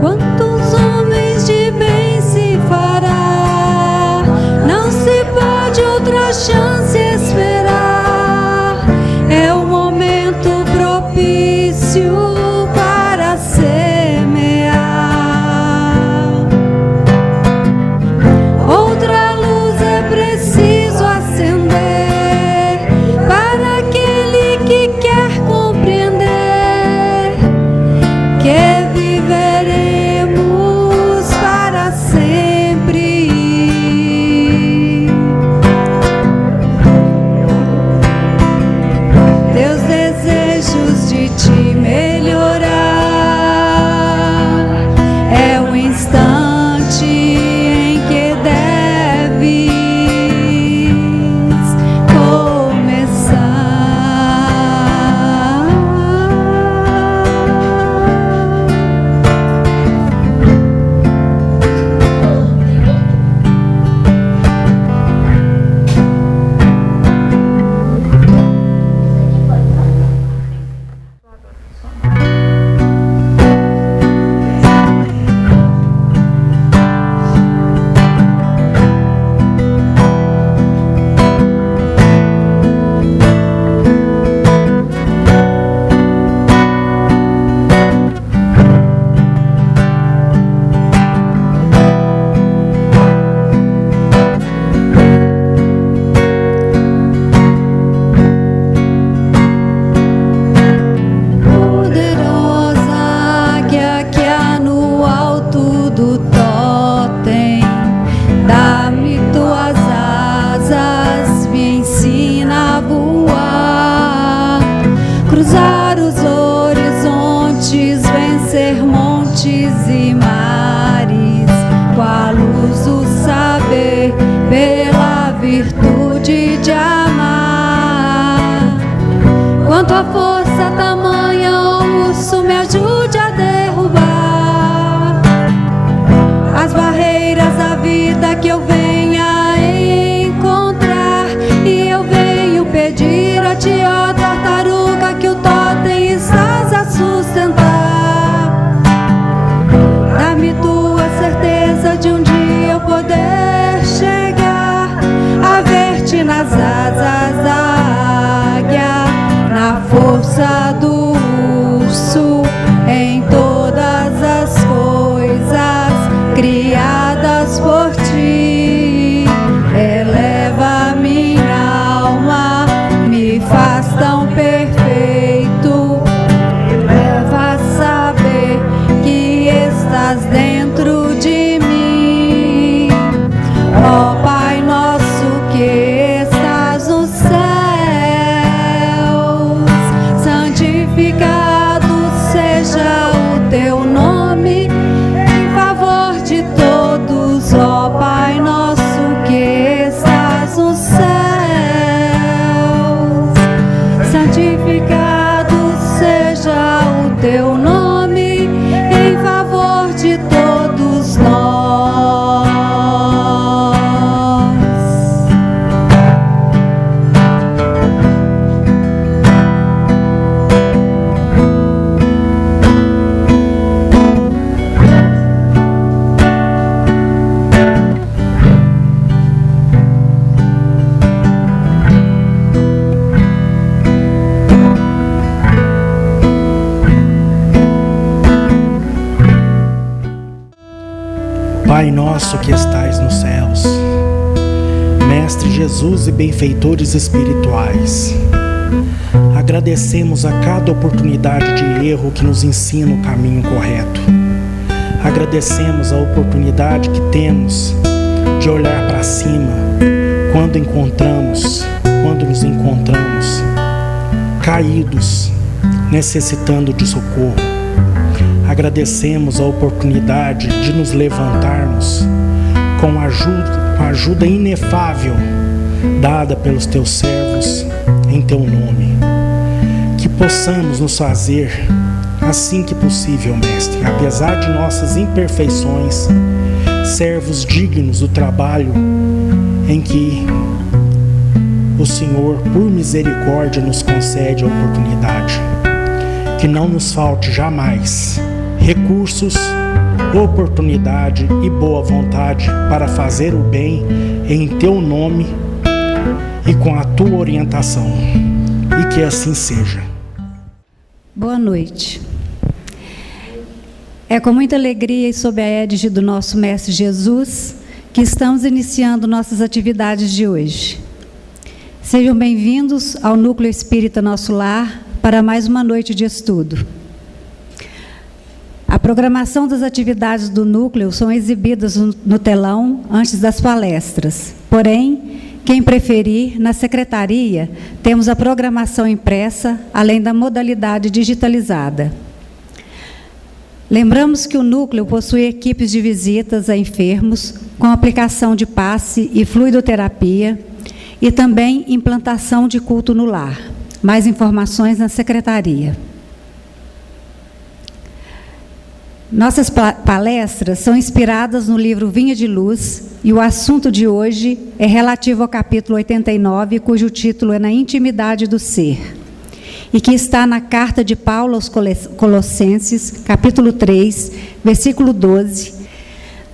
Quantos homens de bem se fará? Não se pode outra chance esperar. É o momento propício para semear. Outra luz é preciso acender para aquele que quer compreender que viveremos para sempre. Teus desejos de te melhorar é o instante em que deves começar. Poderosa águia que há no alto do totem, dá-me tuas asas, me ensina a voar, cruzar os horizontes, vencer montes e mares, com a luz do saber, pela virtude de amar. Quanto a força tamanha, o urso me ajude a derrubar as barreiras da vida que eu venha encontrar. E eu venho pedir a ti, ó tartaruga, que o totem estás a sustentar. Dá-me tua certeza de um dia eu poder chegar a ver-te nas asas da águia, na força do urso, em todas as coisas criadas por ti. Eleva minha alma, me faz tão perfeito, me leva a saber que estás dentro de mim. Ó Pai nosso que estás nos céus, santificado seja o teu nome, em favor de todos. Ó Pai nosso que estás nos céus, santificado seja o teu nome, em favor de todos nós. Pai nosso que estais nos céus, Mestre Jesus e benfeitores espirituais, agradecemos a cada oportunidade de erro que nos ensina o caminho correto. Agradecemos a oportunidade que temos de olhar para cima quando nos encontramos caídos, necessitando de socorro. Agradecemos a oportunidade de nos levantarmos com a ajuda inefável dada pelos teus servos em teu nome. Que possamos nos fazer, assim que possível, Mestre, apesar de nossas imperfeições, servos dignos do trabalho em que o Senhor, por misericórdia, nos concede a oportunidade. Que não nos falte jamais recursos, oportunidade e boa vontade para fazer o bem em Teu nome e com a Tua orientação. E que assim seja. Boa noite. É com muita alegria e sob a égide do nosso Mestre Jesus que estamos iniciando nossas atividades de hoje. Sejam bem-vindos ao Núcleo Espírita Nosso Lar para mais uma noite de estudo. A programação das atividades do Núcleo são exibidas no telão antes das palestras. Porém, quem preferir, na secretaria, temos a programação impressa, além da modalidade digitalizada. Lembramos que o Núcleo possui equipes de visitas a enfermos, com aplicação de passe e fluidoterapia, e também implantação de culto no lar. Mais informações na secretaria. Nossas palestras são inspiradas no livro Vinha de Luz e o assunto de hoje é relativo ao capítulo 89, cujo título é Na Intimidade do Ser, e que está na carta de Paulo aos Colossenses, capítulo 3, versículo 12.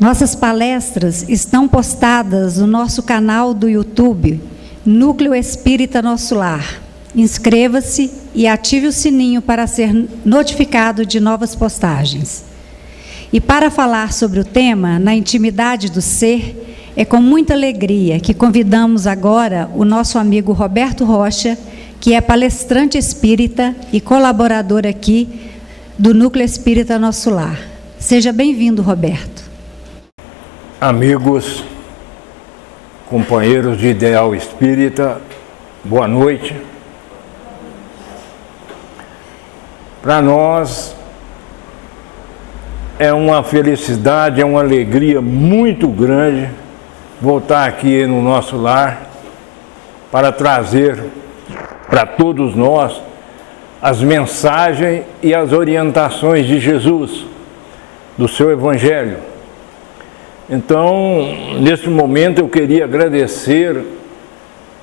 Nossas palestras estão postadas no nosso canal do YouTube, Núcleo Espírita Nosso Lar. Inscreva-se e ative o sininho para ser notificado de novas postagens. E para falar sobre o tema, na intimidade do ser, é com muita alegria que convidamos agora o nosso amigo Roberto Rocha, que é palestrante espírita e colaborador aqui do Núcleo Espírita Nosso Lar. Seja bem-vindo, Roberto. Amigos, companheiros de Ideal Espírita, boa noite. Para nós é uma felicidade, é uma alegria muito grande voltar aqui no nosso lar para trazer para todos nós as mensagens e as orientações de Jesus, do seu Evangelho. Então, nesse momento eu queria agradecer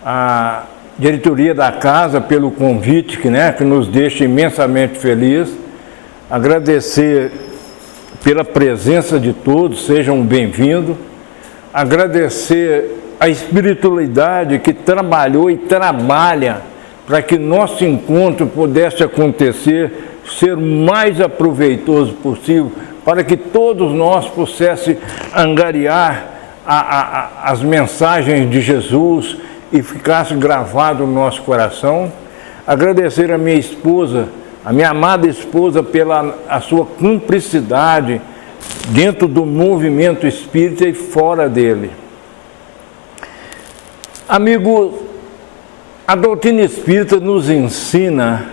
a diretoria da casa pelo convite, que nos deixa imensamente feliz. Agradecer pela presença de todos, sejam bem-vindos. Agradecer a espiritualidade que trabalhou e trabalha para que nosso encontro pudesse acontecer, ser o mais aproveitoso possível, para que todos nós pudéssemos angariar as mensagens de Jesus e ficasse gravado no nosso coração. Agradecer a minha esposa, a minha amada esposa, pela a sua cumplicidade dentro do movimento espírita e fora dele. Amigo, a doutrina espírita nos ensina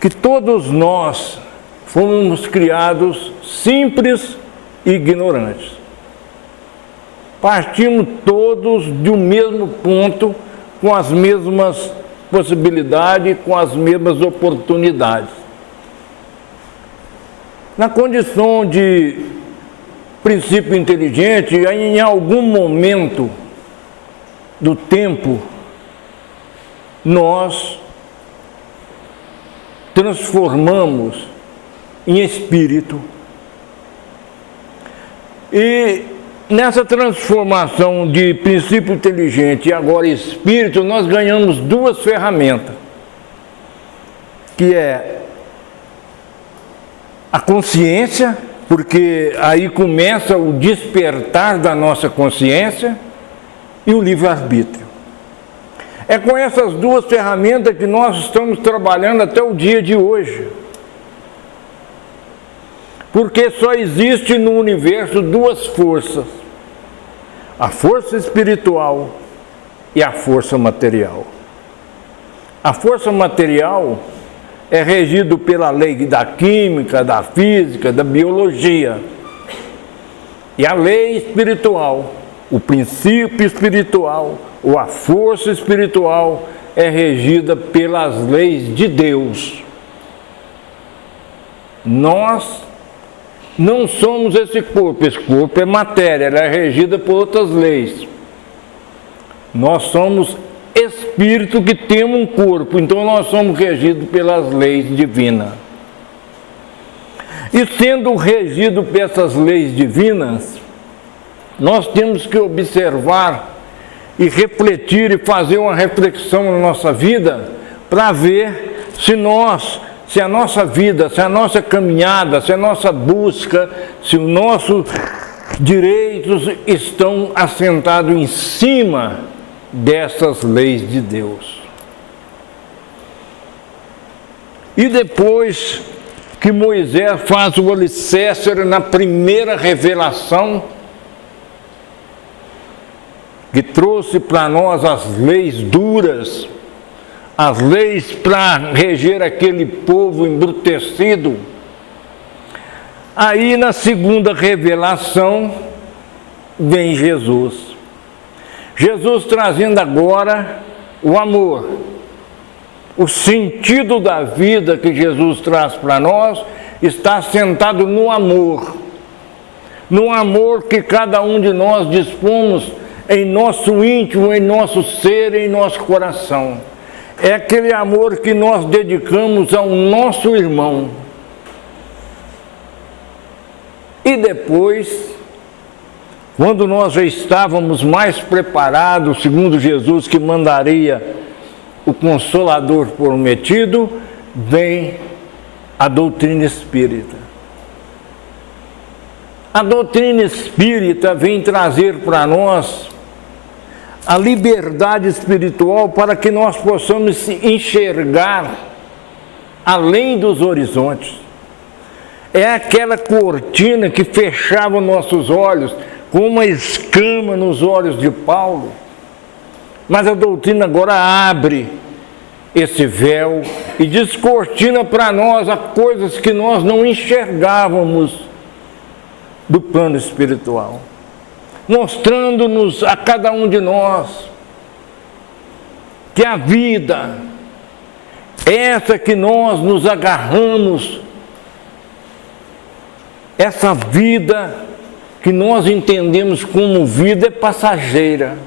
que todos nós fomos criados simples e ignorantes. Partimos todos de um mesmo ponto, com as mesmas possibilidades, com as mesmas oportunidades. Na condição de princípio inteligente, em algum momento do tempo, nós transformamos em espírito. E nessa transformação de princípio inteligente e agora espírito, nós ganhamos duas ferramentas, que é a consciência, porque aí começa o despertar da nossa consciência, e o livre-arbítrio. É com essas duas ferramentas que nós estamos trabalhando até o dia de hoje. Porque só existe no universo duas forças: a força espiritual e a força material. A força material é regida pela lei da química, da física, da biologia. E a lei espiritual, o princípio espiritual, ou a força espiritual, é regida pelas leis de Deus. Nós não somos esse corpo é matéria, ela é regida por outras leis. Nós somos espírito que temos um corpo, então nós somos regidos pelas leis divinas. E sendo regidos por essas leis divinas, nós temos que observar e refletir e fazer uma reflexão na nossa vida para ver se a nossa vida, se a nossa caminhada, se a nossa busca, se os nossos direitos estão assentados em cima dessas leis de Deus. E depois que Moisés faz o alicerce na primeira revelação, que trouxe para nós as leis duras, as leis para reger aquele povo embrutecido. Aí na segunda revelação vem Jesus. Jesus trazendo agora o amor. O sentido da vida que Jesus traz para nós está assentado no amor. No amor que cada um de nós dispomos em nosso íntimo, em nosso ser, em nosso coração. É aquele amor que nós dedicamos ao nosso irmão. E depois, quando nós já estávamos mais preparados, segundo Jesus, que mandaria o Consolador prometido, vem a doutrina espírita. A doutrina espírita vem trazer para nós a liberdade espiritual para que nós possamos enxergar além dos horizontes. É aquela cortina que fechava nossos olhos, com uma escama nos olhos de Paulo. Mas a doutrina agora abre esse véu e descortina para nós as coisas que nós não enxergávamos do plano espiritual, mostrando-nos a cada um de nós que a vida, essa que nós nos agarramos, essa vida que nós entendemos como vida é passageira,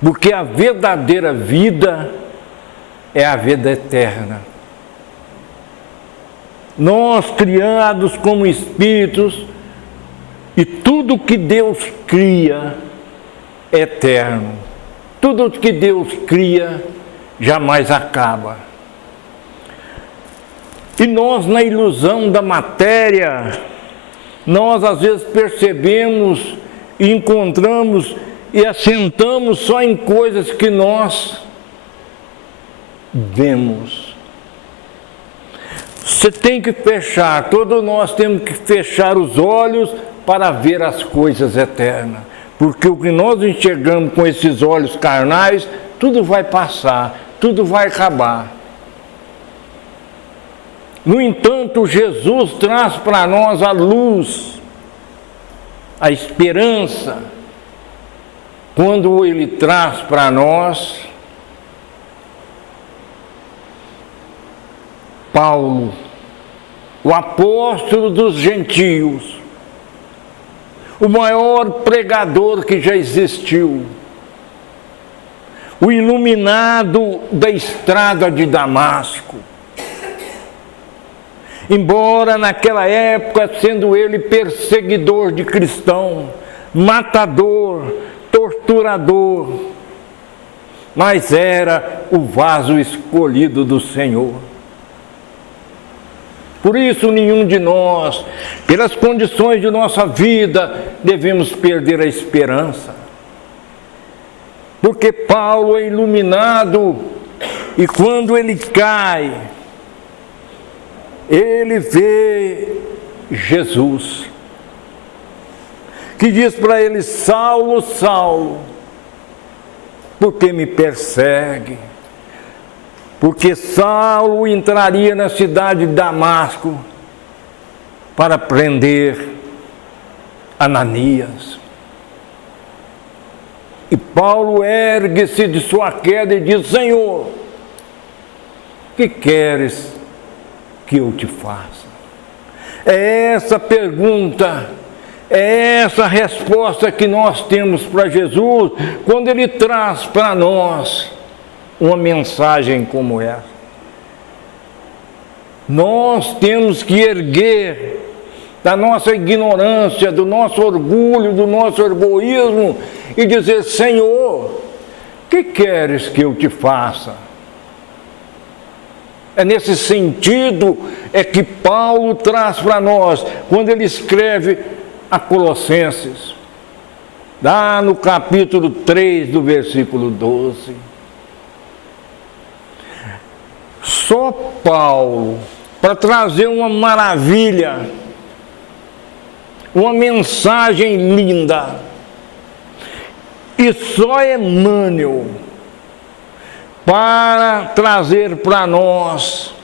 porque a verdadeira vida é a vida eterna. Nós, criados como espíritos, e tudo que Deus cria é eterno. Tudo que Deus cria jamais acaba. E nós, na ilusão da matéria, nós às vezes percebemos e encontramos e assentamos só em coisas que nós vemos. Você tem que fechar, todos nós temos que fechar os olhos para ver as coisas eternas. Porque o que nós enxergamos com esses olhos carnais, tudo vai passar, tudo vai acabar. No entanto, Jesus traz para nós a luz, a esperança, quando Ele traz para nós Paulo, o apóstolo dos gentios, o maior pregador que já existiu, o iluminado da estrada de Damasco. Embora naquela época, sendo ele perseguidor de cristão, matador, torturador, mas era o vaso escolhido do Senhor. Por isso, nenhum de nós, pelas condições de nossa vida, devemos perder a esperança. Porque Paulo é iluminado e quando ele cai, ele vê Jesus, que diz para ele: Saulo, Saulo, por que me persegue? Porque Saulo entraria na cidade de Damasco para prender Ananias. E Paulo ergue-se de sua queda e diz: Senhor, que queres que eu te faça? É essa pergunta É essa resposta que nós temos para Jesus quando Ele traz para nós uma mensagem como essa. Nós temos que erguer da nossa ignorância, do nosso orgulho, do nosso egoísmo e dizer: Senhor, o que queres que eu te faça? É nesse sentido que Paulo traz para nós, quando ele escreve a Colossenses, lá no capítulo 3, do versículo 12. Só Paulo, para trazer uma maravilha, uma mensagem linda, e só Emmanuel, para trazer para nós,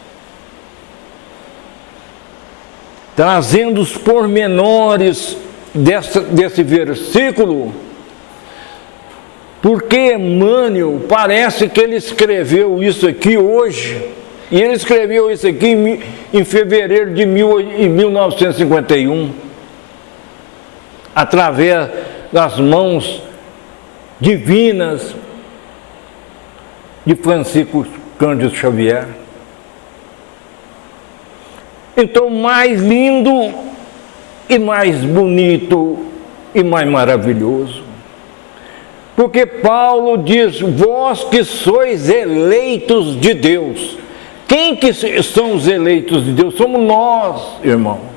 trazendo os pormenores desse versículo, porque Emmanuel parece que ele escreveu isso aqui hoje, e ele escreveu isso aqui em fevereiro de 1951, através das mãos divinas de Francisco Cândido Xavier. Então, mais lindo e mais bonito e mais maravilhoso, porque Paulo diz: vós que sois eleitos de Deus. Quem que são os eleitos de Deus? Somos nós, irmãos.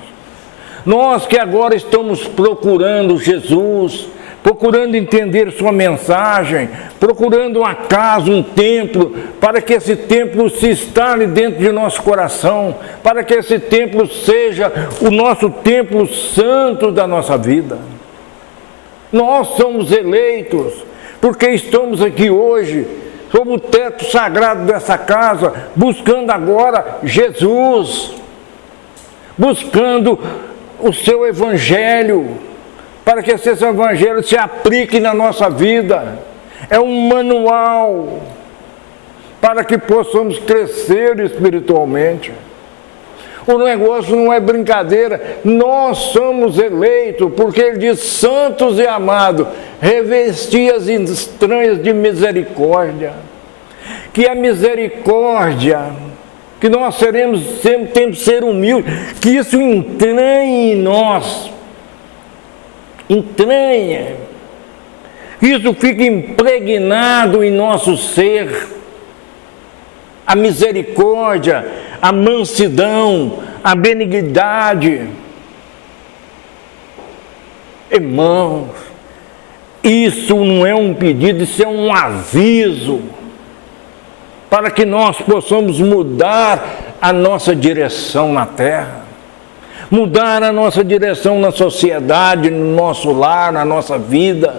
Nós que agora estamos procurando Jesus, procurando entender sua mensagem, procurando uma casa, um templo, para que esse templo se instale dentro de nosso coração, para que esse templo seja o nosso templo santo da nossa vida. Nós somos eleitos, porque estamos aqui hoje, sob o teto sagrado dessa casa, buscando agora Jesus, buscando o seu Evangelho, para que esse Evangelho se aplique na nossa vida. É um manual para que possamos crescer espiritualmente. O negócio não é brincadeira, nós somos eleitos, porque ele diz: santos e amados, revestias estranhas de misericórdia. Que a misericórdia, que nós seremos, sempre temos que ser humildes, que isso entranhe em nós, entranha, isso fica impregnado em nosso ser, a misericórdia, a mansidão, a benignidade. Irmãos, isso não é um pedido, isso é um aviso, para que nós possamos mudar a nossa direção na terra, mudar a nossa direção na sociedade, no nosso lar, na nossa vida.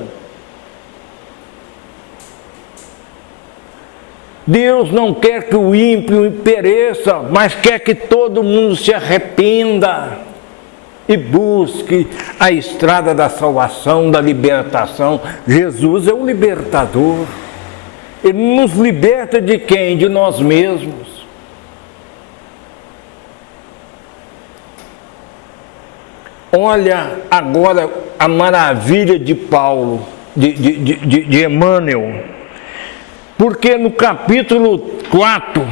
Deus não quer que o ímpio pereça, mas quer que todo mundo se arrependa e busque a estrada da salvação, da libertação. Jesus é o libertador. Ele nos liberta de quem? De nós mesmos. Olha agora a maravilha de Paulo, de Emmanuel. Porque no capítulo 4,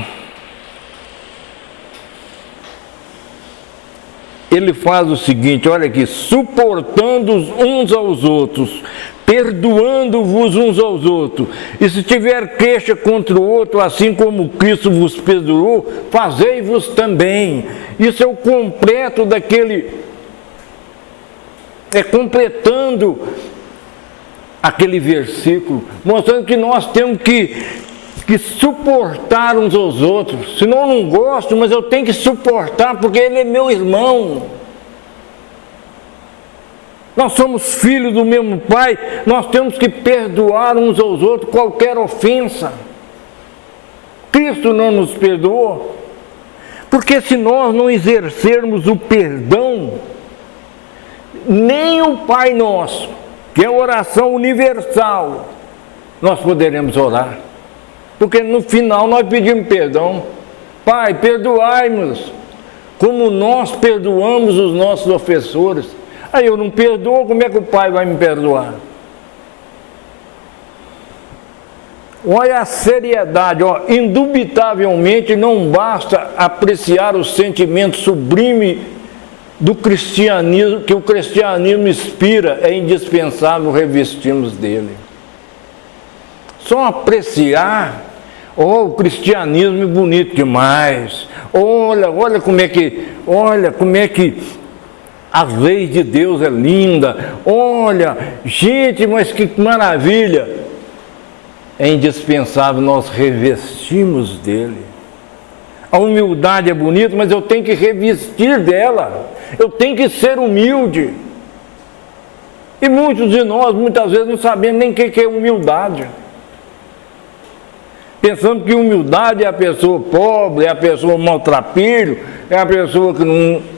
ele faz o seguinte, olha aqui: suportando uns aos outros, perdoando-vos uns aos outros, e se tiver queixa contra o outro, assim como Cristo vos perdoou, fazei-vos também. Isso é o completo daquele, completando aquele versículo, mostrando que nós temos que suportar uns aos outros. Senão eu não gosto, mas eu tenho que suportar, porque ele é meu irmão. Nós somos filhos do mesmo Pai, nós temos que perdoar uns aos outros qualquer ofensa. Cristo não nos perdoou, porque se nós não exercermos o perdão, nem o Pai Nosso, que é a oração universal, nós poderemos orar. Porque no final nós pedimos perdão. Pai, perdoai-nos, como nós perdoamos os nossos ofensores. Aí eu não perdoo, como é que o Pai vai me perdoar? Olha a seriedade, ó. Indubitavelmente não basta apreciar o sentimento sublime do cristianismo, que o cristianismo inspira, é indispensável revestirmos dele. Só apreciar, o cristianismo é bonito demais, olha como é que a lei de Deus é linda, olha, gente, mas que maravilha. É indispensável nós revestirmos dele. A humildade é bonita, mas eu tenho que revestir dela. Eu tenho que ser humilde. E muitos de nós, muitas vezes, não sabemos nem o que é humildade. Pensamos que humildade é a pessoa pobre, é a pessoa maltrapilho, é a pessoa que não...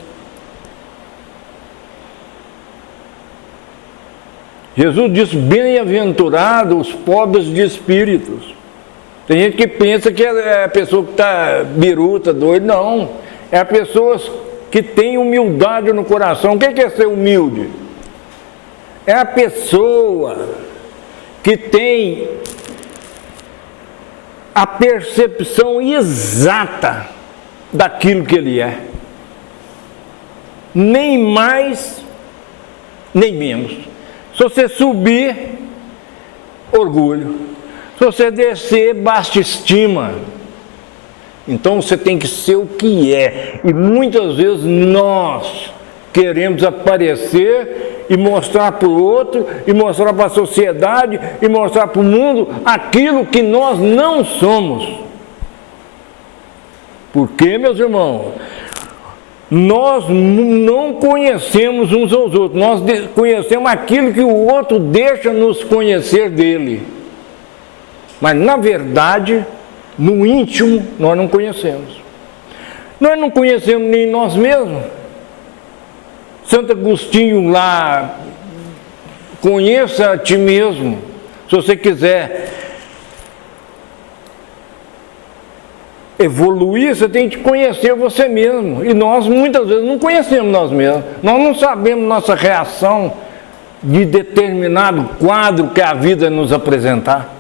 Jesus disse, bem-aventurados os pobres de espíritos. Tem gente que pensa que é a pessoa que está biruta, doida. Não, é a pessoa que tem humildade no coração. O que é ser humilde? É a pessoa que tem a percepção exata daquilo que ele é. Nem mais, nem menos. Se você subir, orgulho. Se você descer, baixa estima. Então você tem que ser o que é. E muitas vezes nós queremos aparecer e mostrar para o outro, e mostrar para a sociedade, e mostrar para o mundo aquilo que nós não somos. Por quê, meus irmãos? Nós não conhecemos uns aos outros, nós conhecemos aquilo que o outro deixa nos conhecer dele. Mas, na verdade, no íntimo, nós não conhecemos. Nós não conhecemos nem nós mesmos. Santo Agostinho lá, conheça a ti mesmo, se você quiser evoluir, você tem que conhecer você mesmo. E nós muitas vezes não conhecemos nós mesmos. Nós não sabemos nossa reação de determinado quadro que a vida nos apresentar.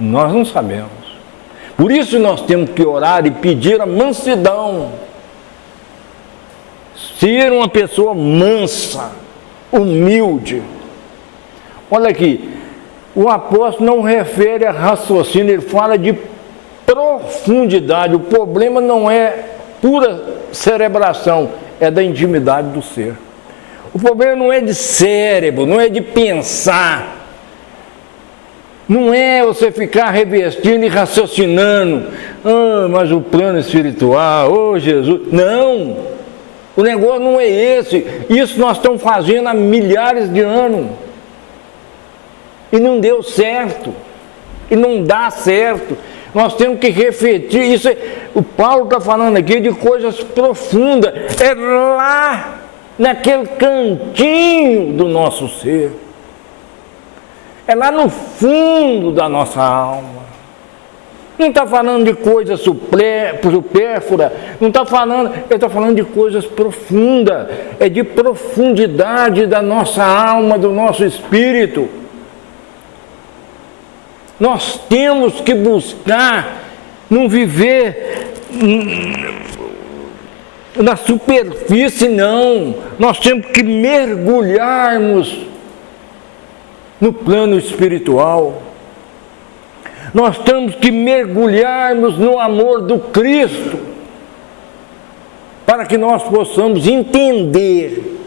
Nós não sabemos. Por isso nós temos que orar e pedir a mansidão. Ser uma pessoa mansa, humilde. Olha aqui, o apóstolo não refere a raciocínio, ele fala de profundidade. O problema não é pura cerebração, é da intimidade do ser. O problema não é de cérebro, não é de pensar, não é você ficar revestindo e raciocinando, mas o plano espiritual, Jesus, não, o negócio não é esse. Isso nós estamos fazendo há milhares de anos e não deu certo, e não dá certo. Nós temos que refletir, isso o Paulo está falando aqui de coisas profundas, é lá, naquele cantinho do nosso ser, é lá no fundo da nossa alma. Não está falando de coisas supérfluas, não está falando, ele está falando de coisas profundas, é de profundidade da nossa alma, do nosso espírito. Nós temos que buscar não viver na superfície, não. Nós temos que mergulharmos no plano espiritual. Nós temos que mergulharmos no amor do Cristo, para que nós possamos entender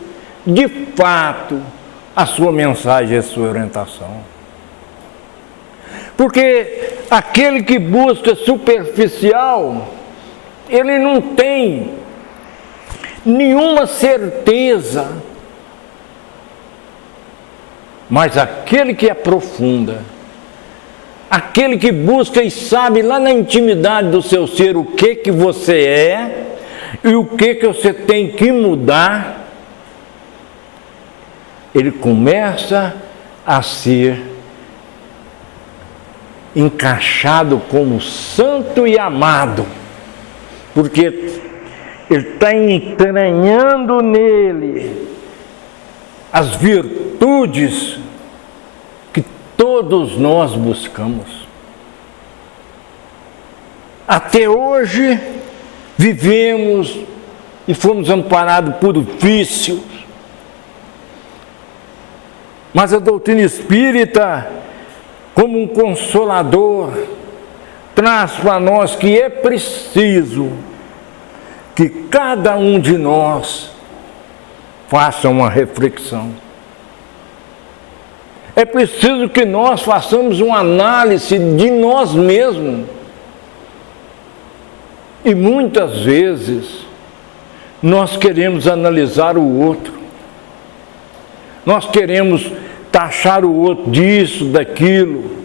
de fato a sua mensagem e a sua orientação. Porque aquele que busca superficial, ele não tem nenhuma certeza. Mas aquele que aprofunda, aquele que busca e sabe lá na intimidade do seu ser o que você é e o que você tem que mudar, ele começa a ser encaixado como santo e amado, porque ele está entranhando nele as virtudes que todos nós buscamos. Até hoje vivemos e fomos amparados por vícios. Mas a doutrina espírita, como um consolador, traz para nós que é preciso que cada um de nós faça uma reflexão. É preciso que nós façamos uma análise de nós mesmos. E muitas vezes nós queremos analisar o outro. Nós queremos taxar o outro disso, daquilo.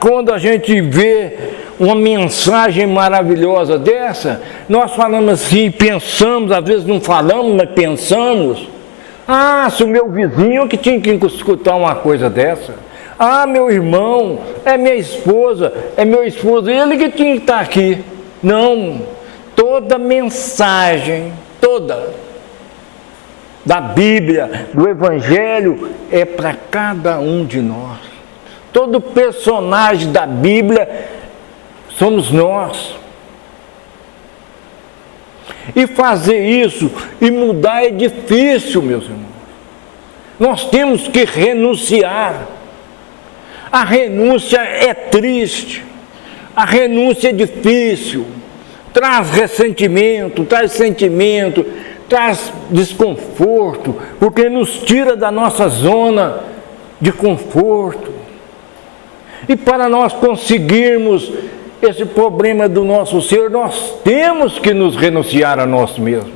Quando a gente vê uma mensagem maravilhosa dessa, nós falamos assim, pensamos, às vezes não falamos, mas pensamos. Se o meu vizinho que tinha que escutar uma coisa dessa. Meu irmão, é minha esposa, é meu esposo, ele que tinha que estar aqui. Não, toda mensagem, toda, da Bíblia, do Evangelho, é para cada um de nós. Todo personagem da Bíblia somos nós. E fazer isso e mudar é difícil, meus irmãos. Nós temos que renunciar. A renúncia é triste, a renúncia é difícil, traz ressentimento, traz sentimento, traz desconforto, porque nos tira da nossa zona de conforto. E para nós conseguirmos esse problema do nosso ser, nós temos que nos renunciar a nós mesmos.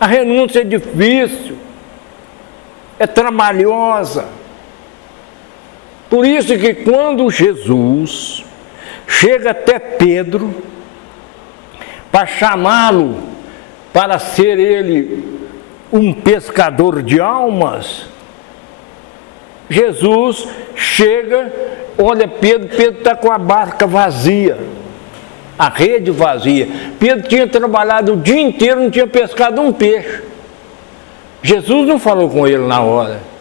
A renúncia é difícil, é trabalhosa. Por isso que quando Jesus chega até Pedro para chamá-lo para ser ele um pescador de almas, Jesus chega, olha Pedro está com a barca vazia, a rede vazia. Pedro tinha trabalhado o dia inteiro, não tinha pescado um peixe. Jesus não falou com ele na hora.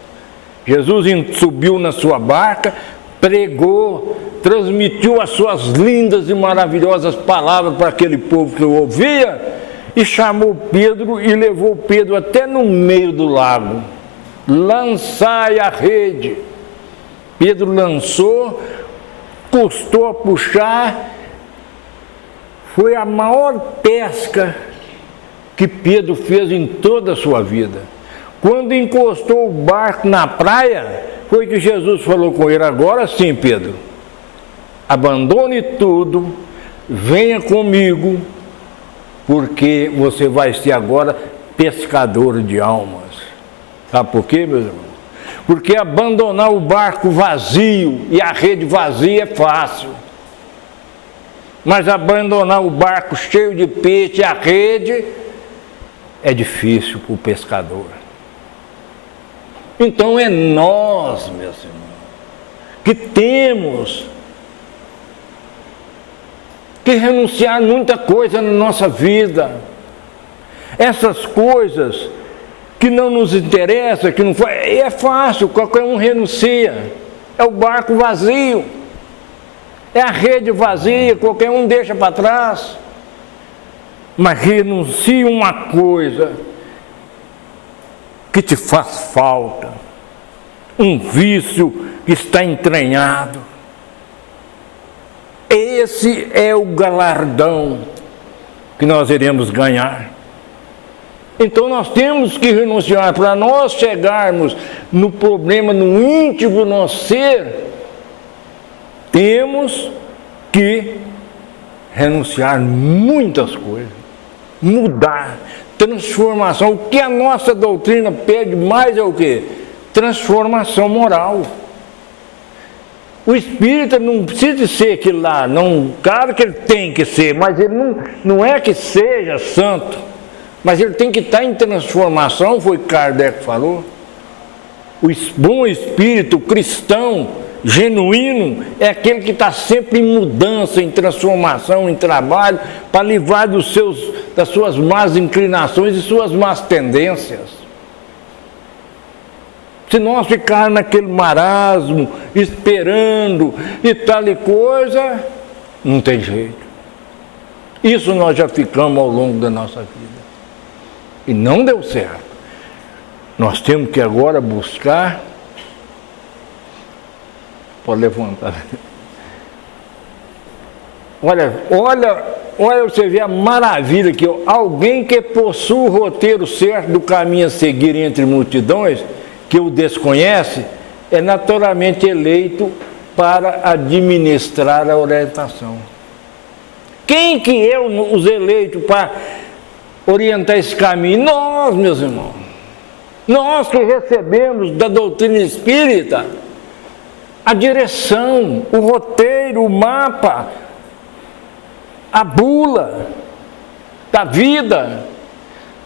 Jesus subiu na sua barca, pregou, transmitiu as suas lindas e maravilhosas palavras para aquele povo que o ouvia, e chamou Pedro e levou Pedro até no meio do lago. Lançai a rede. Pedro lançou, custou a puxar, foi a maior pesca que Pedro fez em toda a sua vida. Quando encostou o barco na praia, foi que Jesus falou com ele: agora sim, Pedro, abandone tudo, venha comigo, porque você vai ser agora pescador de almas. Sabe por quê, meus irmãos? Porque abandonar o barco vazio e a rede vazia é fácil. Mas abandonar o barco cheio de peixe e a rede é difícil para o pescador. Então é nós, meus irmãos, que temos que renunciar a muita coisa na nossa vida. Essas coisas que não nos interessam, que não foi, é fácil, qualquer um renuncia. É o barco vazio, é a rede vazia, qualquer um deixa para trás. Mas renuncia uma coisa que te faz falta, um vício que está entranhado. Esse é o galardão que nós iremos ganhar. Então nós temos que renunciar. Para nós chegarmos no problema, no íntimo do nosso ser, temos que renunciar muitas coisas, mudar, transformação. O que a nossa doutrina pede mais é o quê? Transformação moral. O espírita não precisa ser aquilo lá, não, claro que ele tem que ser, mas ele não é que seja santo, mas ele tem que estar em transformação, foi Kardec que falou. O bom espírito, o cristão genuíno, é aquele que está sempre em mudança, em transformação, em trabalho, para livrar das das suas más inclinações e suas más tendências. Se nós ficarmos naquele marasmo, esperando e tal e coisa, não tem jeito. Isso nós já ficamos ao longo da nossa vida. E não deu certo. Nós temos que agora buscar. Pode levantar. Olha, você vê a maravilha que alguém que possui o roteiro certo do caminho a seguir entre multidões, que o desconhece, é naturalmente eleito para administrar a orientação. Quem que é os eleitos para orientar esse caminho? Nós, meus irmãos. Nós que recebemos da doutrina espírita a direção, o roteiro, o mapa, a bula da vida.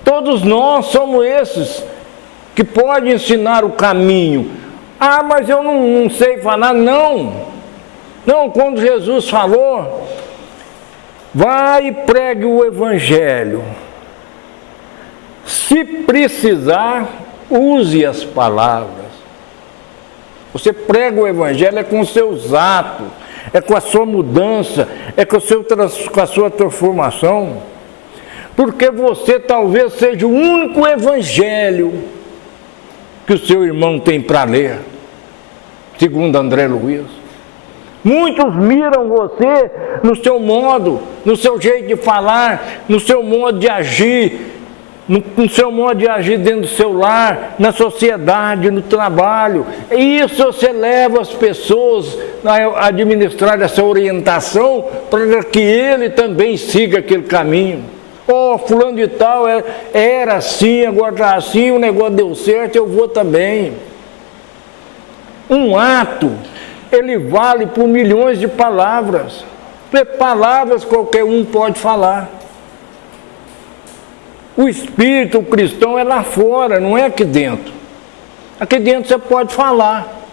Todos nós somos esses que podem ensinar o caminho. Ah, mas eu não sei falar. Não, quando Jesus falou, vai e pregue o Evangelho. Se precisar, use as palavras. Você prega o Evangelho é com os seus atos, é com a sua mudança, é com a sua transformação. Porque você talvez seja o único Evangelho que o seu irmão tem para ler, segundo André Luiz. Muitos miram você no seu modo, no seu jeito de falar, no seu modo de agir, no seu modo de agir dentro do seu lar, na sociedade, no trabalho. E isso você leva as pessoas a administrar essa orientação para que ele também siga aquele caminho. Oh, fulano de tal era assim, agora está assim, o negócio deu certo, eu vou também. Um ato, ele vale por milhões de palavras. Palavras qualquer um pode falar. O espírito cristão é lá fora, não é aqui dentro. Aqui dentro você pode falar.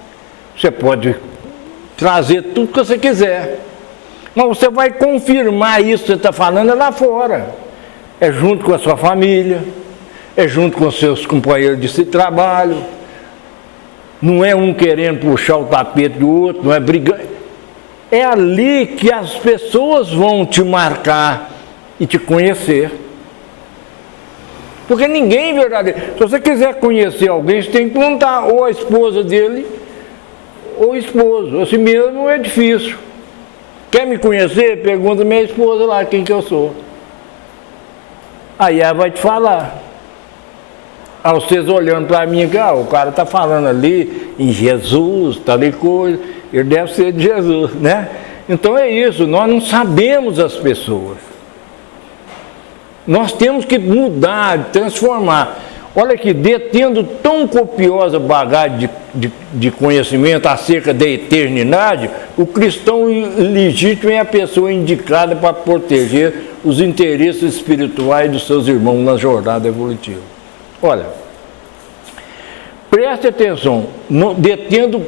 Você pode trazer tudo que você quiser. Mas você vai confirmar isso que você está falando é lá fora. É junto com a sua família, é junto com os seus companheiros de trabalho. Não é um querendo puxar o tapete do outro, não é brigando. É ali que as pessoas vão te marcar e te conhecer. Porque ninguém verdadeiro. Se você quiser conhecer alguém, você tem que perguntar ou a esposa dele, ou o esposo. Assim mesmo é difícil. Quer me conhecer? Pergunta minha esposa lá quem que eu sou. Aí ela vai te falar. Aí vocês olhando para mim, o cara está falando ali em Jesus, tal e coisa, ele deve ser de Jesus, né? Então é isso, nós não sabemos as pessoas. Nós temos que mudar, transformar. Olha aqui, detendo tão copiosa bagagem de conhecimento acerca da eternidade, o cristão legítimo é a pessoa indicada para proteger os interesses espirituais dos seus irmãos na jornada evolutiva. Olha, preste atenção, detendo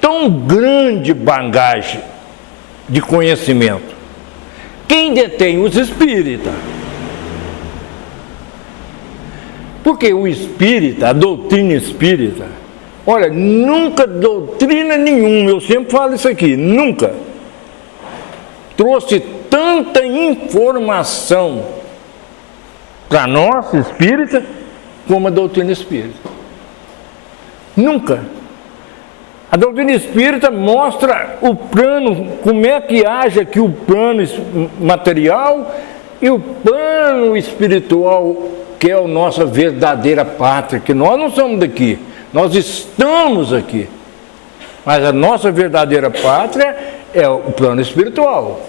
tão grande bagagem de conhecimento. Quem detém? Os espíritas. Porque o espírita, a doutrina espírita, olha, nunca doutrina nenhuma, eu sempre falo isso aqui, nunca trouxe tanta informação para nós espírita como a doutrina espírita. Nunca. A doutrina espírita mostra o plano, como é que age aqui o plano material e o plano espiritual, que é a nossa verdadeira pátria, que nós não somos daqui, nós estamos aqui. Mas a nossa verdadeira pátria é o plano espiritual.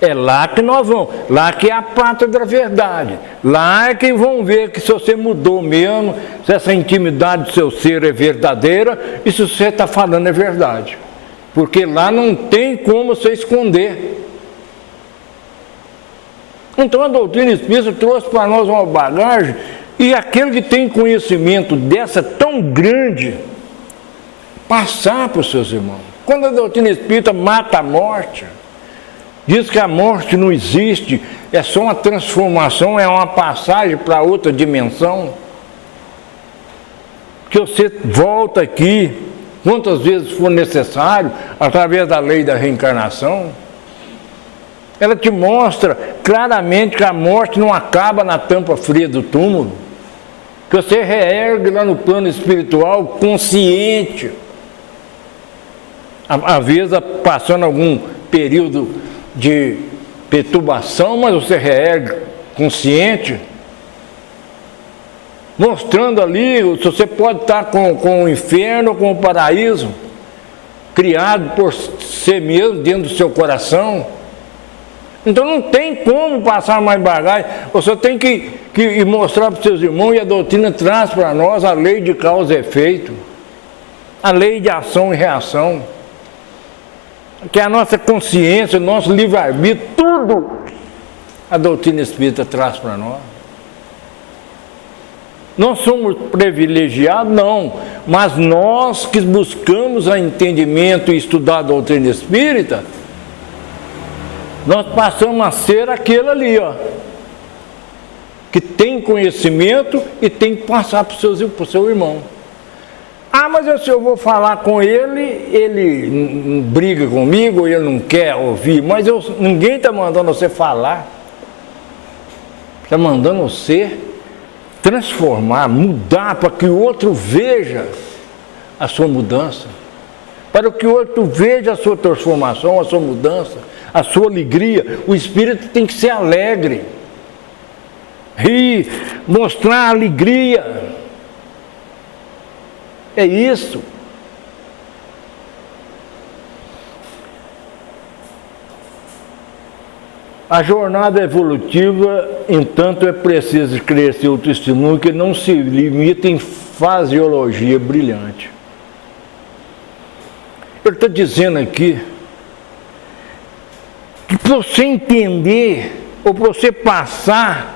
É lá que nós vamos, lá que é a pátria da verdade. Lá é que vão ver que se você mudou mesmo, se essa intimidade do seu ser é verdadeira e se você está falando é verdade. Porque lá não tem como você esconder. Então a doutrina espírita trouxe para nós uma bagagem, e aquele que tem conhecimento dessa tão grande, passar para os seus irmãos. Quando a doutrina espírita mata a morte, Diz que a morte não existe, é só uma transformação, é uma passagem para outra dimensão. Que você volta aqui quantas vezes for necessário, através da lei da reencarnação. Ela te mostra claramente que a morte não acaba na tampa fria do túmulo, que você reergue lá no plano espiritual consciente, às vezes passando algum período de perturbação, mas você reergue consciente, mostrando ali se você pode estar com o inferno ou com o paraíso, criado por você mesmo dentro do seu coração. Então não tem como passar mais bagagem, você tem que mostrar para os seus irmãos, e a doutrina traz para nós a lei de causa e efeito, a lei de ação e reação, que é a nossa consciência, o nosso livre-arbítrio, tudo a doutrina espírita traz para nós. Nós somos privilegiados? Não, mas nós que buscamos o entendimento e estudar a doutrina espírita, nós passamos a ser aquele ali, ó, que tem conhecimento e tem que passar para o seu irmão. Ah, mas se eu vou falar com ele briga comigo, ele não quer ouvir, mas ninguém está mandando você falar, está mandando você transformar, mudar, para que o outro veja a sua mudança, para que o outro veja a sua transformação, a sua mudança, a sua alegria. O espírito tem que ser alegre, rir, mostrar alegria. É isso. A jornada evolutiva, entanto, é preciso crescer o testemunho que não se limita em fraseologia brilhante. Ele está dizendo aqui que para você entender, ou para você passar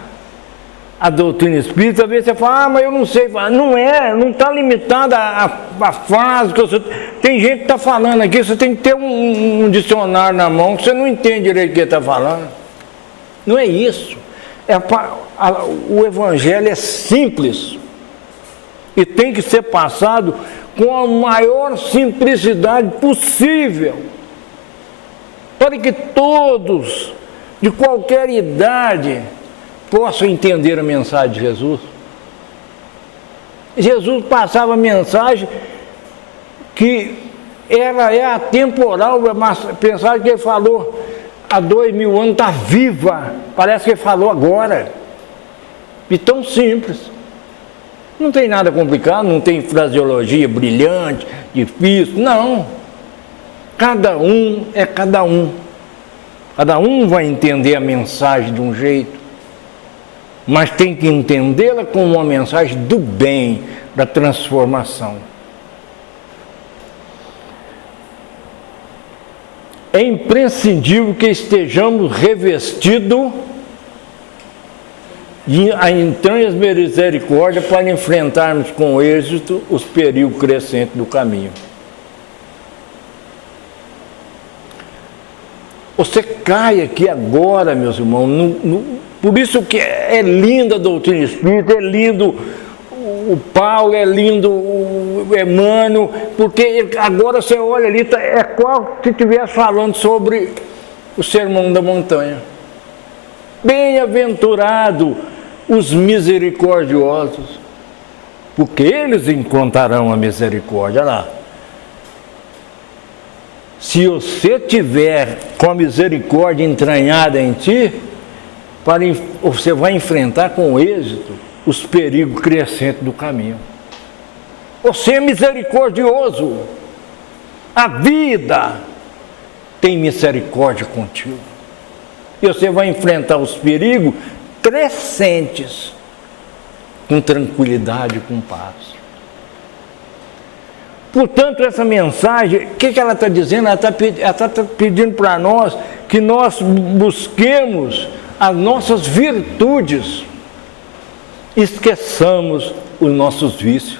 a doutrina espírita, às vezes você fala, mas eu não sei falar. Não está limitada a frase que você... Tem gente que está falando aqui, você tem que ter um dicionário na mão, que você não entende direito o que ele está falando. Não é isso. O evangelho é simples e tem que ser passado com a maior simplicidade possível, para que todos, de qualquer idade, possam entender a mensagem de Jesus. Jesus passava a mensagem que é atemporal, a mensagem que ele falou há 2000 anos está viva, parece que ele falou agora, e tão simples. Não tem nada complicado, não tem fraseologia brilhante, difícil, não. Cada um é cada um. Cada um vai entender a mensagem de um jeito, mas tem que entendê-la como uma mensagem do bem, da transformação. É imprescindível que estejamos revestidos de entranhas de misericórdia para enfrentarmos com êxito os perigos crescentes do caminho. Você cai aqui agora, meus irmãos, por isso que é linda a doutrina espírita, é lindo o Paulo, é lindo o Emmanuel, porque agora você olha ali, é qual que estivesse falando sobre o Sermão da Montanha. Bem-aventurado os misericordiosos, porque eles encontrarão a misericórdia. Olha lá. Se você tiver com a misericórdia entranhada em ti, você vai enfrentar com êxito os perigos crescentes do caminho. Você é misericordioso. A vida tem misericórdia contigo. E você vai enfrentar os perigos crescentes com tranquilidade, com paz. Portanto, essa mensagem, o que ela está dizendo? Ela está pedindo para nós que nós busquemos as nossas virtudes, esqueçamos os nossos vícios.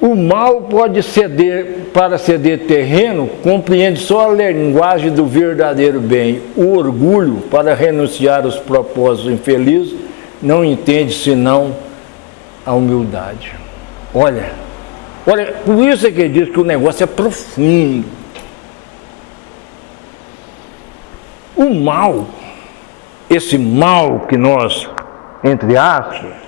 O mal pode ceder, para ceder terreno, compreende só a linguagem do verdadeiro bem. O orgulho, para renunciar aos propósitos infelizes, não entende senão a humildade. Olha, por isso é que ele diz que o negócio é profundo. O mal, esse mal que nós, entre aspas,